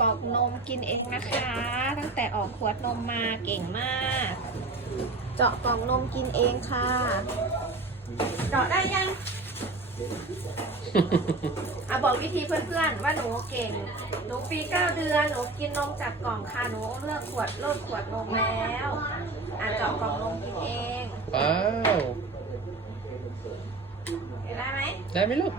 กรอกนมกินเองนะคะ ตั้งแต่ออกขวดนมมาเก่งมาก เจาะกล่องนมกินเองค่ะ เจาะได้ยังอะบอกวิธีเพื่อนๆ ว่าหนูเก่ง หนูปีเก้าเดือน หนูกินนมจากกล่องค่ะ หนูเลือกขวดโลดขวดนมแล้วอะเจาะกล่องนมกินเองว้าว เห็นได้ไหมได้ไหมลูก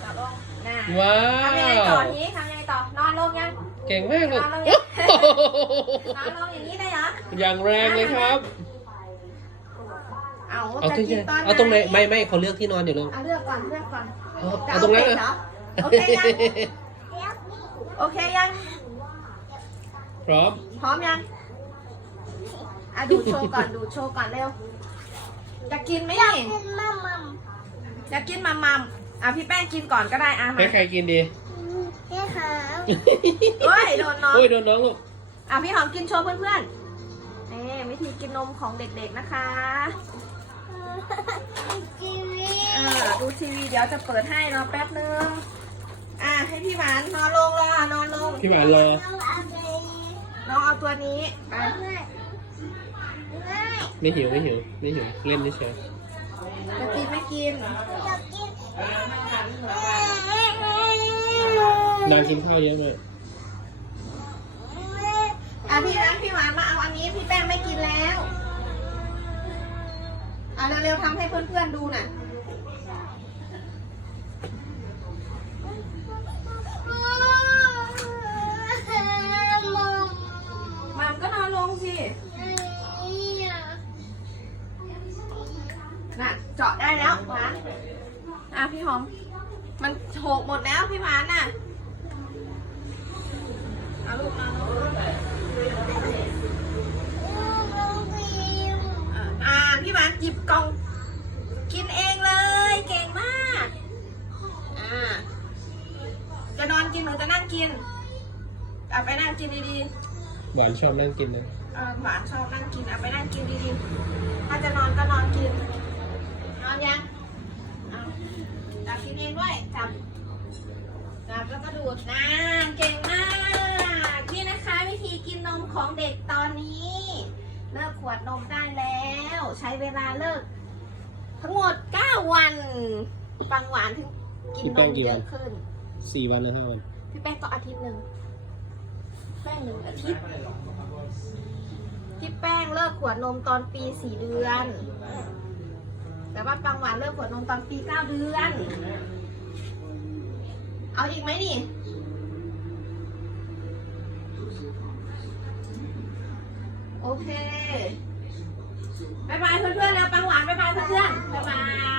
เจาะลงน่ะ ว้าทำยังไงต่อว ทีนี้ทำยังไงต่อนอนลงยังเก่งมากลูกนอนลงโอ้ยังโหนอนลงอย่างนี้ได้เหรออย่างแรงเลยครับ เอาเอาจะตรงกิไหนนตอนไหนเอาตรงไหนไม่ไม่เขาเลือกที่นอนอยู่ลูก เอาเลือกก่อนเลือกก่อนเอาจะเอาตรงนั้นเป็ดนะเหรอ โอเคยังโอเคยังพร้อมพร้อมยังอะดูโชว์ก่อนดูโชว์ก่อนเร็วจะกินไหมนี่จะกินมัมมัม อะพี่แป้งกินก่อนก็ได้อะมาให้ใครกินดีเฮ้ยโดนน้องโอ้ยโดนน้องลูกอะพี่หอมกินโชว์เพื่อนๆนี่วิธีกินนมของเด็กๆนะคะอ่าดูทีวีเดี๋ยวจะเปิดให้รอแป๊บนึง อะให้พี่หวานนอนลงรอนอนลง พี่หวานรอน้องเอาตัวนี้ไป ไม่หิวไม่หิวไม่หิวเล่นเฉย จะกินไม่กินๆนางกินข้าวเยอะมากอะพี่รักพี่หวานมาเอาอันนี้พี่แป้งไม่กินแล้วอะเร็วๆทำให้เพื่อนๆดูน่ะ ได้แล้วหวานอะพี่หอม มันโฉกหมดแล้วพี่หวานน่ะเอาลูกนอนลงอ่าพี่หวานหยิบกล่อง กินเองเลย เก่งมาก อ่า จะนอนกินหรือจะนั่งกินเอาไปนั่งกินดีๆหวานชอบนั่งกินนะเออหวานชอบนั่งกินเอาไปนั่งกินดีๆ ถ้าจะนอนก็นอนกิน ยังเอาจับกินเองด้วยจับจับแล้วก็ดูดนะเก่งมากนี่นะคะ วิธีกินนมของเด็กตอนนี้ เลิกขวดนมได้แล้ว ใช้เวลาเลิก ทั้งหมด 9 วันฟังหวานถึงกินนมเยอะขึ้นสี่วันหรือห้าวันพี่แป้งก็อาทิตย์หนึ่งแป้งหนึ่งอาทิตย์พี่แป้งเลิกขวดนมตอนปีสี่เดือน แต่ว่าปังหวานเริ่มขวดนมตอนปีเก้าเดือน เอาอีกไหมนี่ โอเคบายบายเพื่อนๆแล้วปังหวานบายบายเพื่อนๆบายบาย